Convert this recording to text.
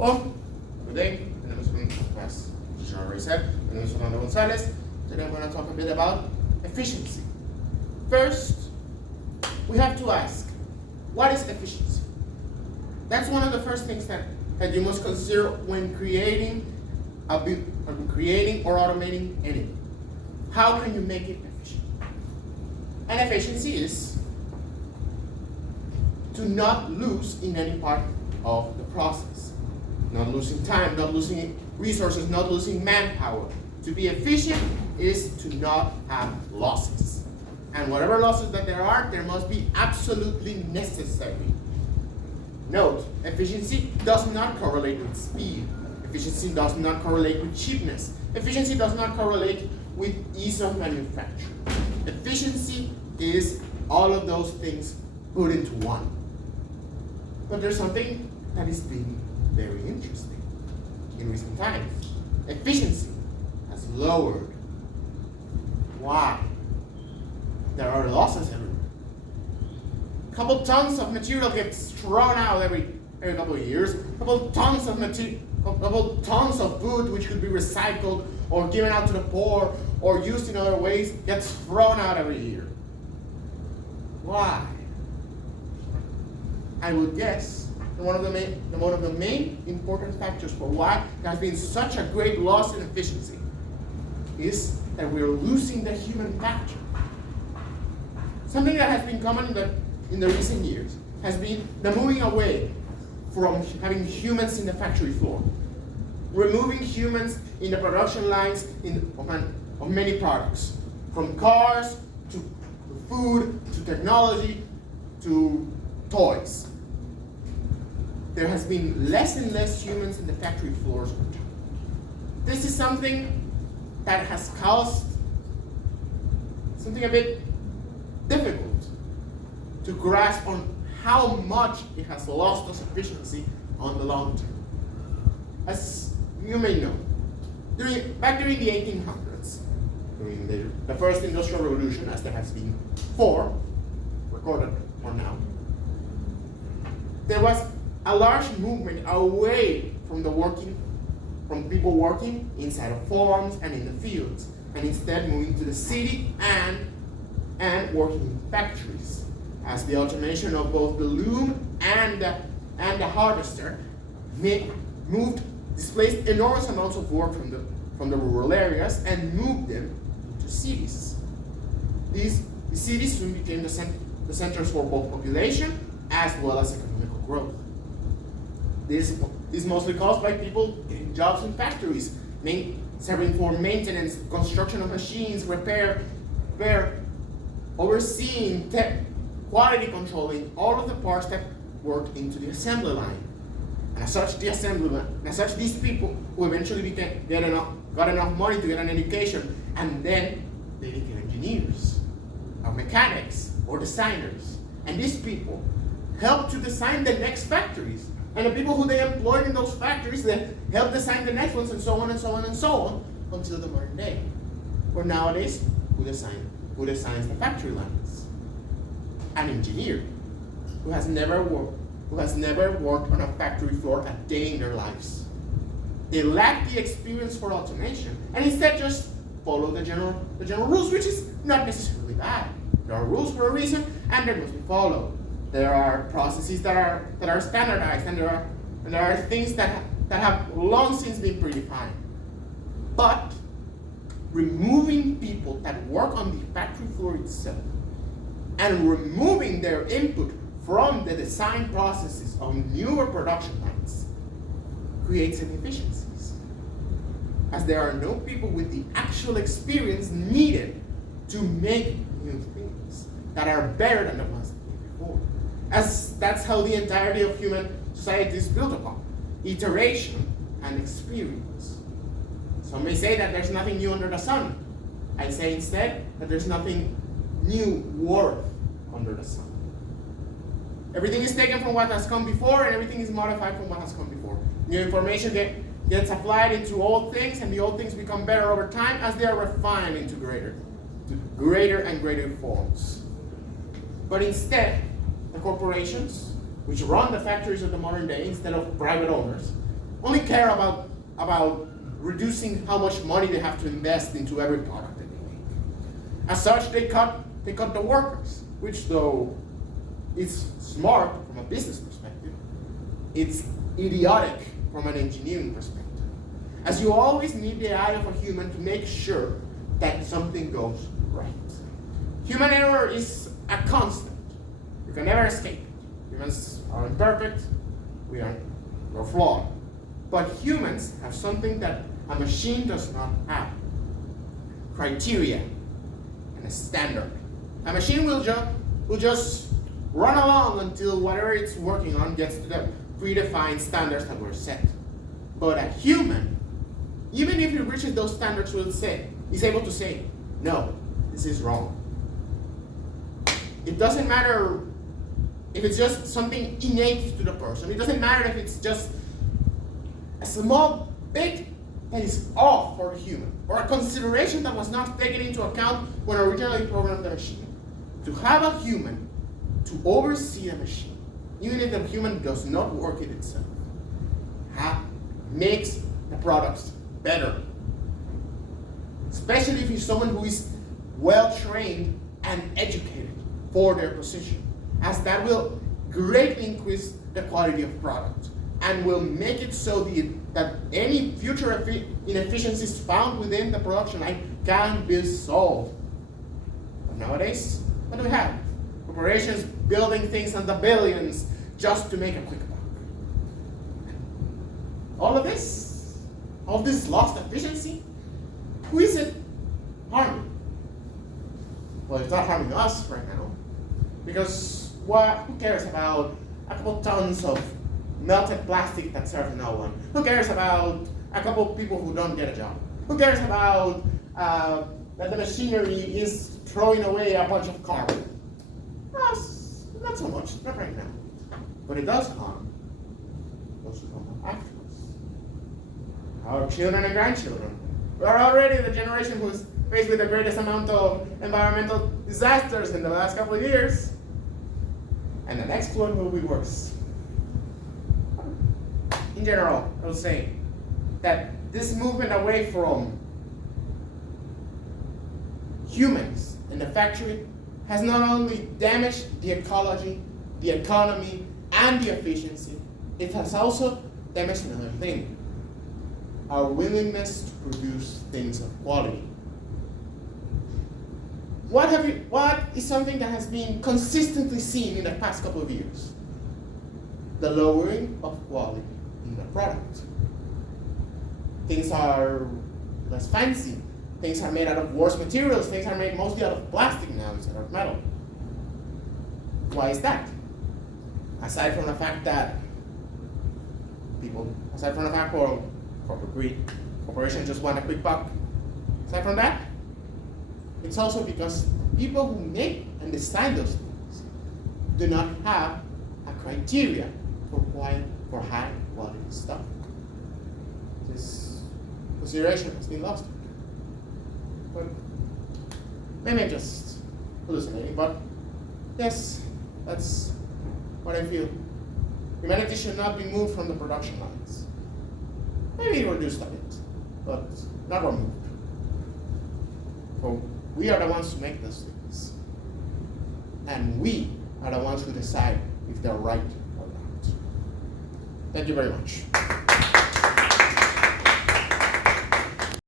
Well, today, my name is as John already said, my name is Fernando Gonzalez. Today I'm going to talk a bit about efficiency. First, we have to ask, what is efficiency? That's one of the first things that you must consider when creating or automating anything. How can you make it efficient? And efficiency is to not lose in any part of the process. Not losing time, not losing resources, not losing manpower. To be efficient is to not have losses. And whatever losses that there are, there must be absolutely necessary. Note, efficiency does not correlate with speed. Efficiency does not correlate with cheapness. Efficiency does not correlate with ease of manufacture. Efficiency is all of those things put into one. But there's something that is being very interesting in recent times. Efficiency has lowered. Why? There are losses everywhere. A couple tons of material gets thrown out every couple of years. A couple tons of food which could be recycled or given out to the poor or used in other ways gets thrown out every year. Why? I would guess that one of the main important factors for why there has been such a great loss in efficiency is that we're losing the human factor. Something that has been common in the recent years has been the moving away from having humans in the factory floor, removing humans in the production lines of many products, from cars to food to technology to toys. There has been less and less humans in the factory floors. This is something that has caused something a bit difficult to grasp on how much it has lost us efficiency on the long term. As you may know, back during the 1800s, during the first industrial revolution, as there has been 4 recorded for now, there was a large movement away from people working inside of farms and in the fields, and instead moving to the city and working in factories, as the automation of both the loom and the harvester displaced enormous amounts of work from the rural areas and moved them into cities. These cities soon became the centers for both population as well as economical growth. This is mostly caused by people getting jobs in factories, serving for maintenance, construction of machines, repair, overseeing, quality controlling all of the parts that work into the assembly line. And as such, these people who eventually got enough money to get an education, and then they became engineers, or mechanics, or designers. And these people helped to design the next factories. And the people who they employed in those factories, they helped design the next ones, and so on and so on and so on, until the modern day. Where nowadays, who designs the factory lines? An engineer who has never worked on a factory floor a day in their lives. They lack the experience for automation, and instead just follow the general rules, which is not necessarily bad. There are rules for a reason, and they must be followed. There are processes that are standardized, and there are things that have long since been predefined. But removing people that work on the factory floor itself and removing their input from the design processes of newer production lines creates inefficiencies, as there are no people with the actual experience needed to make new things that are better than the ones that came before. As that's how the entirety of human society is built upon: iteration and experience. Some may say that there's nothing new under the sun. I say instead that there's nothing new worth under the sun. Everything is taken from what has come before, and everything is modified from what has come before. New information gets applied into old things, and the old things become better over time as they are refined into greater and greater forms. But instead, the corporations, which run the factories of the modern day instead of private owners, only care about reducing how much money they have to invest into every product that they make. As such, they cut the workers, which though it's smart from a business perspective, it's idiotic from an engineering perspective. As you always need the eye of a human to make sure that something goes right. Human error is a constant. You can never escape it. Humans are imperfect, we're flawed. But humans have something that a machine does not have. Criteria and a standard. A machine will just run along until whatever it's working on gets to the predefined standards that were set. But a human, even if it reaches those standards, is able to say, no, this is wrong. It doesn't matter if it's just something innate to the person. It doesn't matter if it's just a small bit that is off for the human, or a consideration that was not taken into account when originally programmed the machine. To have a human to oversee a machine, even if the human does not work it itself, makes the products better. Especially if you're someone who is well trained and educated for their position, as that will greatly increase the quality of product and will make it so that any future inefficiencies found within the production line can be solved. But nowadays, what do we have? Corporations building things on the billions just to make a quick buck. All of this lost efficiency, who is it harming? Well, it's not harming us right now, because who cares about a couple tons of melted plastic that serves no one? Who cares about a couple people who don't get a job? Who cares about that the machinery is throwing away a bunch of carbon? Not so much, not right now. But it does harm those who come after us. Our children and grandchildren. We are already the generation who's faced with the greatest amount of environmental disasters in the last couple of years. And the next one will be worse. In general, I will say that this movement away from humans in the factory has not only damaged the ecology, the economy, and the efficiency, it has also damaged another thing: our willingness to produce things of quality. What is something that has been consistently seen in the past couple of years? The lowering of quality in the product. Things are less fancy. Things are made out of worse materials. Things are made mostly out of plastic now instead of metal. Why is that? Aside from the fact that corporate greed, corporations just want a quick buck. Aside from that, it's also because people who make and design those things do not have a criteria for high quality stuff. This consideration has been lost. But maybe I'm just hallucinating, but yes, that's what I feel. Humanity should not be moved from the production lines. Maybe reduced a bit, but not removed. For we are the ones who make those things. And we are the ones who decide if they're right or not. Thank you very much.